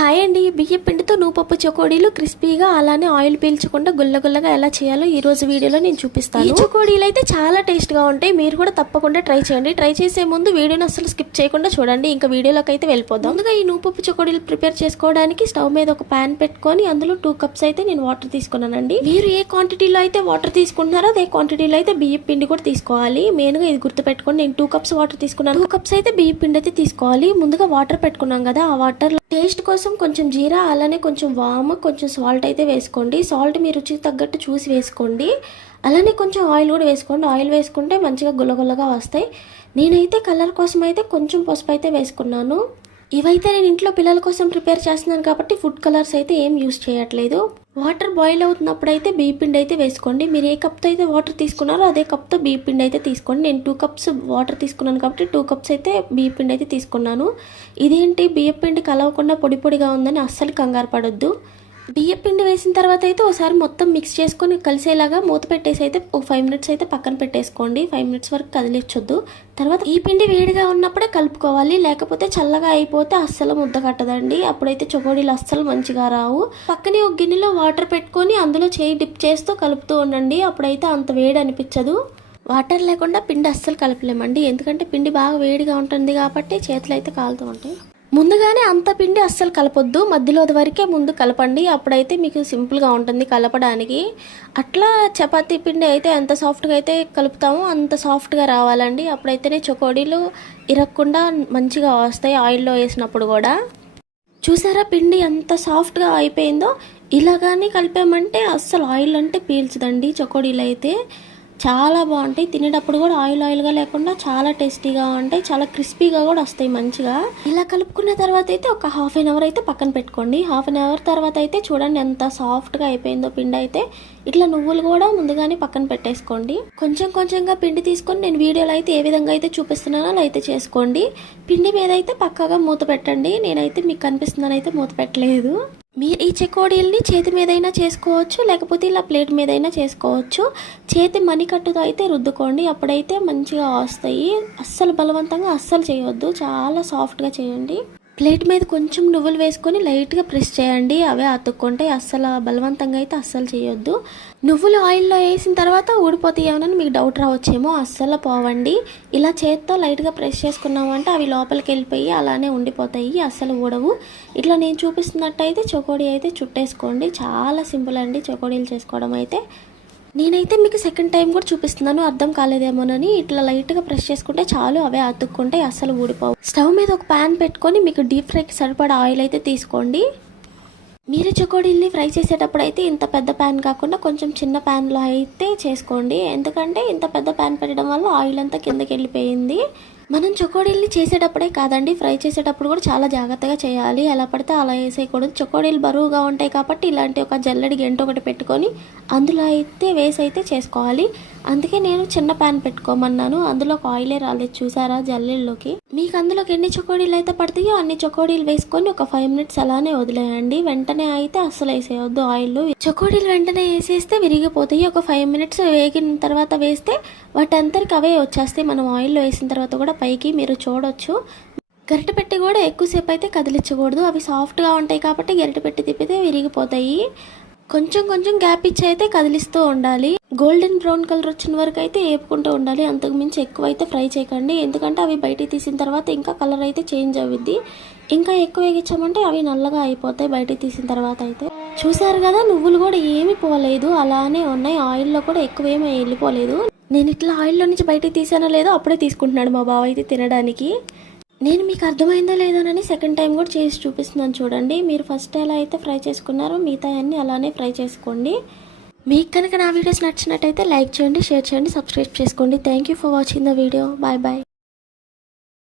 Hi అండి, బియ్యం పిండితో నూపప్పు చకోడీలు క్రిస్పీగా అలానే ఆయిల్ పీల్చకుండా గుల్లగుల్లగా ఎలా చేయాలో ఈ రోజు వీడియోలో నేను చూపిస్తాను. ఈ చకోడీలు అయితే చాలా టేస్ట్గా ఉంటాయి. మీరు కూడా తప్పకుండా ట్రై చేయండి. ట్రై చేసే ముందు వీడియోని అసలు స్కిప్ చేయకుండా చూడండి. ఇంకా వీడియోలోకి అయితే వెళ్ళిపోదాం. ముందుగా ఈ నూపప్పు చకోడీలు ప్రిపేర్ చేసుకోవడానికి స్టవ్ మీద ఒక ప్యాన్ పెట్టుకొని అందులో 2 కప్స్ అయితే నేను వాటర్ తీసుకున్నానండి. మీరు ఏ క్వాంటిటీలో అయితే వాటర్ తీసుకుంటున్నారో అదే క్వాంటిటీలో అయితే బియ్యం పిండి కూడా తీసుకోవాలి. మెయిన్గా ఇది గుర్తుపెట్టుకోండి. నేను 2 కప్స్ వాటర్ తీసుకున్నాను. 2 కప్స్ అయితే బియ్యం పిండి అయితే తీసుకోవాలి. ముందుగా వాటర్ పెట్టుకున్నాం కదా, ఆ వాటర్ టేస్ట్ కోసం కొంచెం జీరా అలానే కొంచెం వాము కొంచెం సాల్ట్ అయితే వేసుకోండి. సాల్ట్ మీ రుచికి తగ్గట్టు చూసి వేసుకోండి. అలానే కొంచెం ఆయిల్ కూడా వేసుకోండి. ఆయిల్ వేసుకుంటే మంచిగా గుల్లగుల్లగా వస్తాయి. నేనైతే కలర్ కోసం అయితే కొంచెం పసుపు అయితే వేసుకున్నాను. ఇవైతే నేను ఇంట్లో పిల్లల కోసం ప్రిపేర్ చేస్తున్నాను కాబట్టి ఫుడ్ కలర్స్ అయితే ఏం యూస్ చేయట్లేదు. వాటర్ బాయిల్ అవుతున్నప్పుడు అయితే బియ్య పిండి అయితే వేసుకోండి. మీరు ఏ కప్తో అయితే వాటర్ తీసుకున్నారో అదే కప్తో బియ్య పిండి అయితే తీసుకోండి. నేను 2 కప్స్ వాటర్ తీసుకున్నాను కాబట్టి 2 కప్స్ అయితే బియ్య పిండి అయితే తీసుకున్నాను. ఇదేంటి బియ్య పిండి కలవకుండా పొడి పొడిగా ఉందని అస్సలు కంగారు పడొద్దు. బియ్య పిండి వేసిన తర్వాత అయితే ఒకసారి మొత్తం మిక్స్ చేసుకొని కలిసేలాగా మూత పెట్టేసి అయితే ఒక 5 మినిట్స్ అయితే పక్కన పెట్టేసుకోండి. 5 మినిట్స్ వరకు కదిలించొద్దు. తర్వాత ఈ పిండి వేడిగా ఉన్నప్పుడే కలుపుకోవాలి, లేకపోతే చల్లగా అయిపోతే అస్సలు ముద్ద కట్టదండి. అప్పుడైతే చకోడీలు అస్సలు మంచిగా రావు. పక్కనే ఒక గిన్నెలో వాటర్ పెట్టుకొని అందులో చేయి డిప్ చేస్తూ కలుపుతూ ఉండండి. అప్పుడైతే అంత వేడి అనిపించదు. వాటర్ లేకుండా పిండి అస్సలు కలపలేమండి, ఎందుకంటే పిండి బాగా వేడిగా ఉంటుంది కాబట్టి చేతులు అయితే కాలుతూ ఉంటాయి. ముందుగానే అంత పిండి అస్సలు కలపొద్దు, మధ్యలో వరకే ముందు కలపండి. అప్పుడైతే మీకు సింపుల్గా ఉంటుంది కలపడానికి. అట్లా చపాతీ పిండి అయితే ఎంత సాఫ్ట్గా అయితే కలుపుతామో అంత సాఫ్ట్గా రావాలండి. అప్పుడైతేనే చకోడీలు ఇరగకుండా మంచిగా వస్తాయి ఆయిల్లో వేసినప్పుడు కూడా. చూసారా పిండి ఎంత సాఫ్ట్గా అయిపోయిందో. ఇలాగానే కలిపామంటే అస్సలు ఆయిల్ అంటే పీల్చదండి. చకోడీలు అయితే చాలా బాగుంటాయి. తినేటప్పుడు కూడా ఆయిల్గా లేకుండా చాలా టేస్టీగా ఉంటాయి. చాలా క్రిస్పీగా కూడా వస్తాయి మంచిగా. ఇలా కలుపుకున్న తర్వాత అయితే ఒక 1/2 అవర్ అయితే పక్కన పెట్టుకోండి. 1/2 అవర్ తర్వాత అయితే చూడండి ఎంత సాఫ్ట్గా అయిపోయిందో పిండి అయితే. ఇట్లా నువ్వులు కూడా ముందుగానే పక్కన పెట్టేసుకోండి. కొంచెం కొంచెంగా పిండి తీసుకొని నేను వీడియోలో అయితే ఏ విధంగా అయితే చూపిస్తున్నానో అలా అయితే చేసుకోండి. పిండి మీద అయితే పక్కాగా మూత పెట్టండి. నేనైతే మీకు కనిపిస్తున్నాను అయితే మూత పెట్టలేదు. మీరు ఈ చకోడీల్ని చేతి మీదైనా చేసుకోవచ్చు, లేకపోతే ఇలా ప్లేట్ మీదైనా చేసుకోవచ్చు. చేతి మణికట్టుతో అయితే రుద్దుకోండి, అప్పుడైతే మంచిగా వస్తాయి. అస్సలు బలవంతంగా అస్సలు చేయొద్దు, చాలా సాఫ్ట్గా చేయండి. ప్లేట్ మీద కొంచెం నువ్వులు వేసుకొని లైట్గా ప్రెస్ చేయండి, అవే అతుక్కుంటాయి. అస్సలు బలవంతంగా అయితే అస్సలు చేయొద్దు. నువ్వులు ఆయిల్లో వేసిన తర్వాత ఊడిపోతాయేమోనని మీకు డౌట్ రావచ్చేమో, అస్సలు పోవండి. ఇలా చేత్తో లైట్గా ప్రెస్ చేసుకున్నామంటే అవి లోపలికి వెళ్ళిపోయి అలానే ఉండిపోతాయి, అస్సలు ఊడవు. ఇట్లా నేను చూపిస్తున్నట్టయితే చకోడీ అయితే చుట్టేసుకోండి. చాలా సింపుల్ అండి చకోడీలు చేసుకోవడం అయితే. నేనైతే మీకు సెకండ్ టైం కూడా చూపిస్తున్నాను, అర్థం కాలేదేమోనని. ఇట్లా లైట్గా ప్రెస్ చేసుకుంటే చాలు, అవే అతుక్కుంటాయి, అస్సలు ఊడిపోవు. స్టవ్ మీద ఒక ప్యాన్ పెట్టుకొని మీకు డీప్ ఫ్రైకి సరిపడా ఆయిల్ అయితే తీసుకోండి. మీరు చకోడీల్ని ఫ్రై చేసేటప్పుడు అయితే ఇంత పెద్ద ప్యాన్ కాకుండా కొంచెం చిన్న ప్యాన్లో అయితే చేసుకోండి. ఎందుకంటే ఇంత పెద్ద ప్యాన్ పెట్టడం వల్ల ఆయిల్ అంతా కిందకి వెళ్ళిపోయింది. మనం చకోడీల్ని చేసేటప్పుడే కాదండి, ఫ్రై చేసేటప్పుడు కూడా చాలా జాగ్రత్తగా చేయాలి. ఎలా పడితే అలా వేసేయకూడదు. చకోడీలు బరువుగా ఉంటాయి కాబట్టి ఇలాంటి ఒక జల్లెడి గంట ఒకటి పెట్టుకొని అందులో అయితే వేసి అయితే చేసుకోవాలి. అందుకే నేను చిన్న ప్యాన్ పెట్టుకోమన్నాను. అందులో ఒక ఆయిలే రాలేదు చూసారా జల్లెల్లోకి. మీకు అందులోకి ఎన్ని చకోడీలు అయితే పడతాయో అన్ని చకోడీలు వేసుకొని ఒక 5 మినిట్స్ అలానే వదిలేయండి. వెంటనే అయితే అస్సలు వేసేయొద్దు ఆయిల్. చకోడీలు వెంటనే వేసేస్తే విరిగిపోతాయి. ఒక 5 మినిట్స్ వేగిన తర్వాత వేస్తే వాటంతరికి అవే వచ్చేస్తాయి. మనం ఆయిల్లో వేసిన తర్వాత కూడా పైకి మీరు చూడొచ్చు. గరిటె పెట్టి కూడా ఎక్కువసేపు అయితే కదిలించకూడదు, అవి సాఫ్ట్గా ఉంటాయి కాబట్టి గరిటె పెట్టి తిప్పితే విరిగిపోతాయి. కొంచెం కొంచెం గ్యాప్ ఇచ్చి అయితే కదిలిస్తూ ఉండాలి. గోల్డెన్ బ్రౌన్ కలర్ వచ్చిన వరకు అయితే వేపుకుంటూ ఉండాలి. అంతకు మించి ఎక్కువ అయితే ఫ్రై చేయకండి, ఎందుకంటే అవి బయటికి తీసిన తర్వాత ఇంకా కలర్ అయితే చేంజ్ అవుద్ది. ఇంకా ఎక్కువ వేగించామంటే అవి నల్లగా అయిపోతాయి బయటికి తీసిన తర్వాత అయితే. చూసారు కదా, నువ్వులు కూడా ఏమీ పోలేదు, అలానే ఉన్నాయి. ఆయిల్లో కూడా ఎక్కువ ఏమీ వెళ్ళిపోలేదు. నేను ఇట్లా ఆయిల్లో నుంచి బయటికి తీసానో లేదో అప్పుడే తీసుకుంటున్నాడు మా బావ అయితే తినడానికి. నేను మీకు అర్థమైందో లేదోనని సెకండ్ టైం కూడా చేసి చూపిస్తున్నాను చూడండి. మీరు ఫస్ట్ ఎలా అయితే ఫ్రై చేసుకున్నారో మిగతా అన్నీ అలానే ఫ్రై చేసుకోండి. మీకు కనుక నా వీడియోస్ నచ్చినట్టయితే లైక్ చేయండి, షేర్ చేయండి, సబ్స్క్రైబ్ చేసుకోండి. Thank you for watching the video. Bye bye.